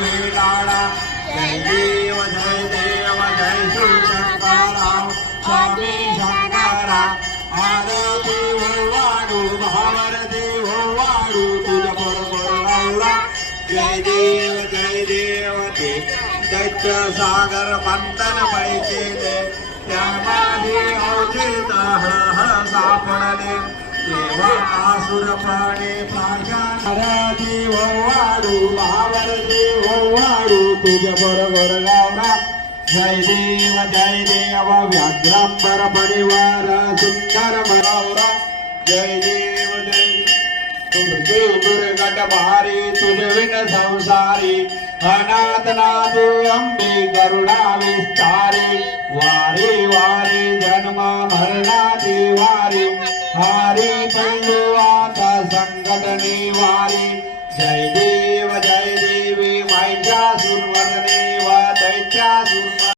वेगाळा जय देव जय शिवशंकरराव स्वामी शंकरा आरती वाडू भावरती वाडू तुझ्या बरोबर रावला जय देव ते दैत्य सागर मंथन पैसे दे त्यामध्ये अवचित सापडले देवा आसुर प्राणी प्राशान आरती वाडू भावरती वाडू तुझ्या बरोबर गावरा जय देव व्याघ्रांबर परिवार सुंदर मनोरा जय देव दुर्गट भारी तुझ विन संसारी अनाथ नादे अंबे करुणा विस्तारी वारी वारी जन्म मरणाची वारी हारी पडलो आता संकट निवारी जय देवी महिषासुरमर्दिनी व दैत्यासुर